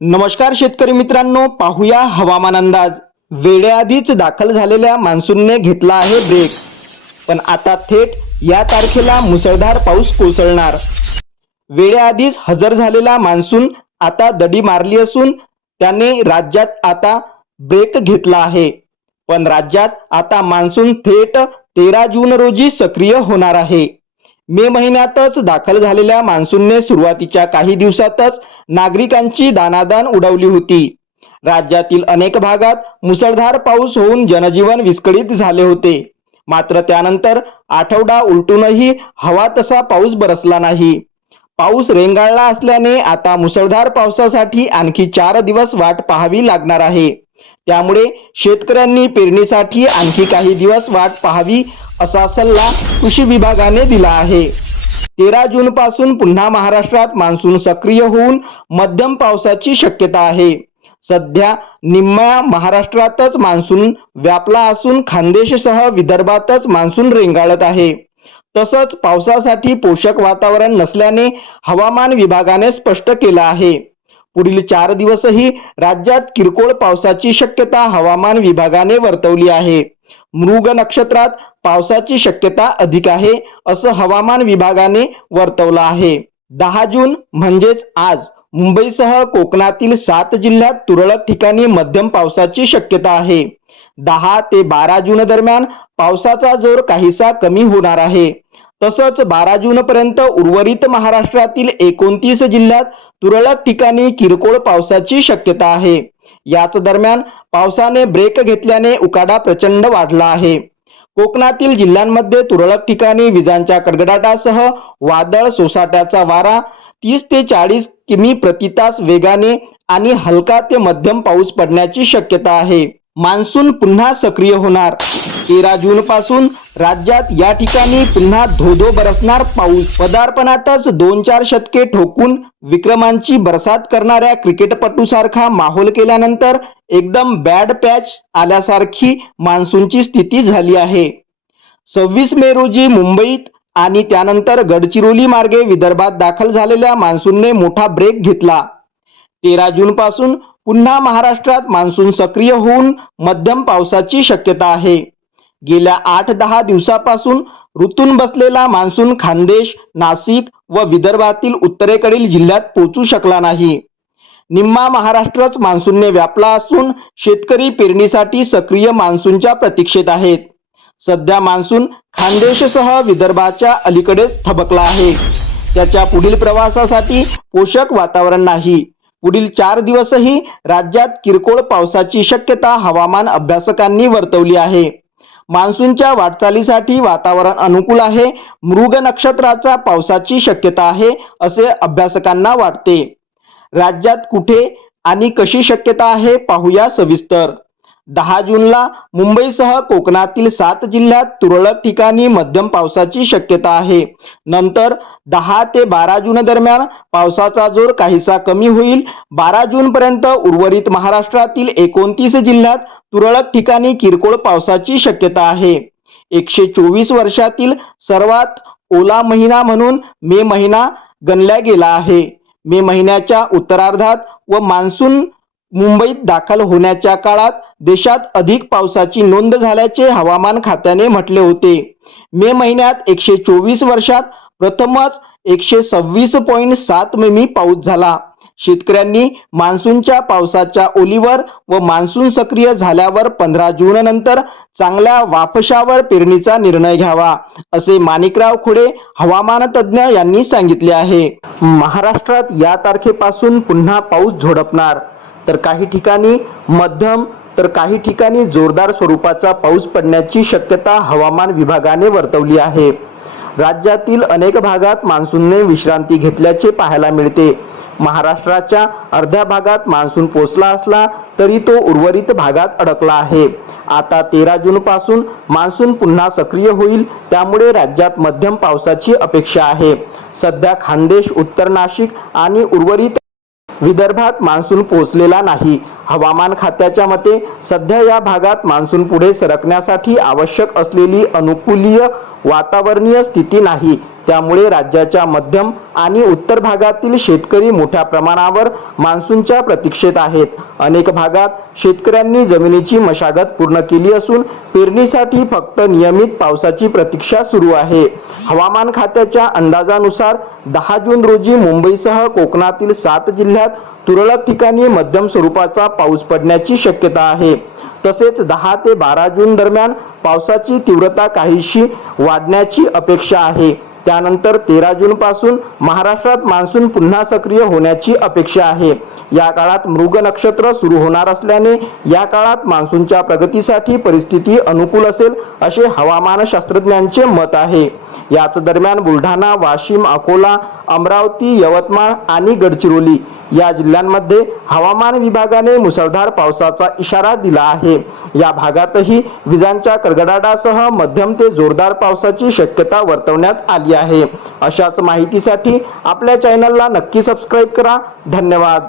नमस्कार शेतकरी मित्रांनो पाहूया हवामान अंदाज. वेळेआधीच दाखल झालेल्या मान्सूनने घेतला आहे ब्रेक पण आता थेट या तारखेला मुसळधार पाऊस कोसळणार. वेळेआधीच हजर झालेला मान्सून आता दडी मारली असून त्याने राज्यात आता ब्रेक घेतला आहे. पण राज्यात आता मान्सून थेट तेरा जून रोजी सक्रिय होणार आहे. मे महिन्यातच दाखल झालेल्या मान्सूनने सुरुवातीच्या काही दिवसातच नागरिकांची दानादान उडवली होती. राज्यातील अनेक भागात मुसळधार पाऊस होऊन जनजीवन विस्कळीत झाले होते. मात्र त्यानंतर आठवडा उलटूनही हवा तसा पाऊस बरसला नाही. पाऊस रेंगाळला असल्याने आता मुसळधार पावसासाठी आणखी चार दिवस वाट पाहावी लागणार आहे. त्यामुळे शेतकऱ्यांनी पेरणीसाठी आणखी काही दिवस वाट पाहावी असा सल्ला कृषी विभागाने दिला आहे. तेरा जून पासून पुन्हा महाराष्ट्रात मान्सून सक्रिय होऊन मध्यम पावसाची शक्यता आहे. सध्या निम्म्या महाराष्ट्रातच मान्सून व्यापला असून खानदेशसह विदर्भातच मान्सून रेंगाळत आहे. तसंच पावसासाठी पोषक वातावरण नसल्याने हवामान विभागाने स्पष्ट केलं आहे. पुढील चार दिवसही राज्यात किरकोळ पावसाची शक्यता हवामान विभागाने वर्तवली आहे. मृग नक्षत्रात पावसाची शक्यता अधिक आहे असं हवामान विभागाने वर्तवलं आहे. दहा जून म्हणजेच आज मुंबईसह कोकणातील सात जिल्ह्यात तुरळक ठिकाणी मध्यम पावसाची शक्यता आहे. दहा ते बारा जून दरम्यान पावसाचा जोर काहीसा कमी होणार आहे. तसंच बारा जून पर्यंत उर्वरित महाराष्ट्रातील एकोणतीस जिल्ह्यात तुरळक ठिकाणी किरकोळ पावसाची शक्यता आहे. याच दरम्यान पावसाने ब्रेक घेतल्याने उकाडा प्रचंड वाढला आहे. कोकणातील जिल्ह्यांमध्ये तुरळक ठिकाणी विजांच्या कडकडाटासह वादळ सोसाट्याचा वारा तीस ते चाळीस किमी प्रति तास वेगाने आणि हलका ते मध्यम पाऊस पडण्याची शक्यता आहे. मान्सून पुन्हा सक्रिय होणार. तेरा जून पासून राज्यात या ठिकाणी पुन्हा धोधो बरसणार पाऊस. पदार्पणातच दोन चार शतके ठोकून विक्रमांची बरसात करणाऱ्या क्रिकेटपटूसारखा माहोल केल्यानंतर एकदम बॅड पॅच आल्यासारखी मान्सूनची स्थिती झाली आहे. सव्वीस मे रोजी मुंबईत आणि त्यानंतर गडचिरोली मार्गे विदर्भात दाखल झालेल्या मान्सूनने मोठा ब्रेक घेतला. तेरा जून पासून पुन्हा महाराष्ट्रात मान्सून सक्रिय होऊन मध्यम पावसाची शक्यता आहे. गेल्या आठ दहा दिवसापासून ऋतून बसलेला मान्सून खानदेश नाशिक व विदर्भातील उत्तरेकडील जिल्ह्यात पोहोचू शकला नाही. निम्मा महाराष्ट्रच मान्सूनने व्यापला असून शेतकरी पेरणीसाठी सक्रिय मान्सूनच्या प्रतीक्षेत आहेत. सध्या मान्सून खानदेशसह विदर्भाच्या अलीकडे थबकला आहे. त्याच्या पुढील प्रवासासाठी पोषक वातावरण नाही. पुढील चार दिवसही राज्यात किरकोळ पावसाची शक्यता हवामान अभ्यासकांनी वर्तवली आहे. मान्सूनच्या वाटचालीसाठी वातावरण अनुकूल आहे. मृग नक्षत्राचा पावसाची शक्यता आहे असे अभ्यासकांना वाटते. राज्यात कुठे आणि कशी शक्यता आहे पाहूया सविस्तर. दहा जूनला मुंबईसह कोकणातील सात जिल्ह्यात तुरळक ठिकाणी मध्यम पावसाची शक्यता आहे. नंतर दहा ते बारा जून दरम्यान पावसाचा जोर काहीसा कमी होईल. बारा जूनपर्यंत उर्वरित महाराष्ट्रातील एकोणतीस जिल्ह्यात तुरळक ठिकाणी किरकोळ पावसाची शक्यता आहे. एकशे चोवीस वर्षातील सर्वात ओला महिना म्हणून मे महिना गणला गेला आहे. मे महिन्याच्या उत्तरार्धात व मान्सून मुंबईत दाखल होण्याच्या काळात देशात अधिक पावसाची नोंद झाल्याचे हवामान खात्याने म्हटले होते. मे महिन्यात एकशे चोवीस वर्षात प्रथमच एकशे सव्वीस पॉईंट सात मिमी पाऊस झाला. शेतकऱ्यांनी मान्सूनच्या पावसाच्या ओलीवर व मान्सून सक्रिय झाल्यावर पंधरा जून नंतर चांगल्या वापशावर पेरणीचा निर्णय घ्यावा असे माणिकराव खुडे हवामान तज्ज्ञ यांनी सांगितले आहे. महाराष्ट्रात या तारखेपासून पुन्हा पाऊस झोडपणार. तर काही ठिकाणी मध्यम तर काही ठिकाणी जोरदार स्वरूपाचा पाऊस पडण्याची शक्यता हवामान विभागाने वर्तवली आहे. राज्यातील अनेक भागात मान्सूनने विश्रांती घेतल्याचे पाहायला मिळते. महाराष्ट्राच्या अर्ध्या भागात मान्सून पोचला असला तरी तो उर्वरित भागात अडकला आहे. आता तेरा जून पासून मान्सून पुन्हा सक्रिय होईल त्यामुळे राज्यात मध्यम पावसाची अपेक्षा आहे. सध्या खानदेश उत्तर नाशिक आणि उर्वरित विदर्भात मान्सून पोहोचलेला नाही. हवामान खात्याच्या मते सध्या या भागात मान्सून पुढे सरकण्यासाठी आवश्यक असलेली अनुकूलीय वातावरणीय स्थिती नाही. त्यामुळे राज्याच्या मध्यम आणि उत्तर भागातील शेतकरी मोठ्या प्रमाणावर मान्सूनच्या प्रतीक्षेत आहेत. अनेक भागात शेतकऱ्यांनी जमिनीची मशागत पूर्ण केली असून पेरणीसाठी फक्त नियमित पावसाची प्रतीक्षा सुरू आहे. हवामान खात्याच्या अंदाजानुसार दहा जून रोजी मुंबईसह कोकणातील सात जिल्ह्यात तुरळक ठिकाणी मध्यम स्वरूपाचा पाऊस पडण्याची शक्यता आहे. तसेच दहा ते बारा जून दरम्यान पावसाची तीव्रता काहीशी वाढण्याची अपेक्षा आहे. त्यानंतर तेरा जून पासून महाराष्ट्रात मान्सून पुन्हा सक्रिय होण्याची अपेक्षा आहे. या काळात मृग नक्षत्र सुरू होणार असल्याने या काळात मान्सूनच्या प्रगतीसाठी परिस्थिती अनुकूल असेल असे हवामान शास्त्रज्ञांचे मत आहे. याच दरम्यान बुलढाणा वाशिम अकोला अमरावती यवतमाळ आणि गडचिरोली या जिल्ह्यांमध्ये हवामान विभागाने मुसळधार पावसाचा इशारा दिला आहे. या भागातही विजांच्या कडकडाटासह मध्यम ते जोरदार पावसाची शक्यता वर्तवण्यात आली आहे. अशाच माहितीसाठी आपल्या चॅनलला नक्की सबस्क्राईब करा. धन्यवाद.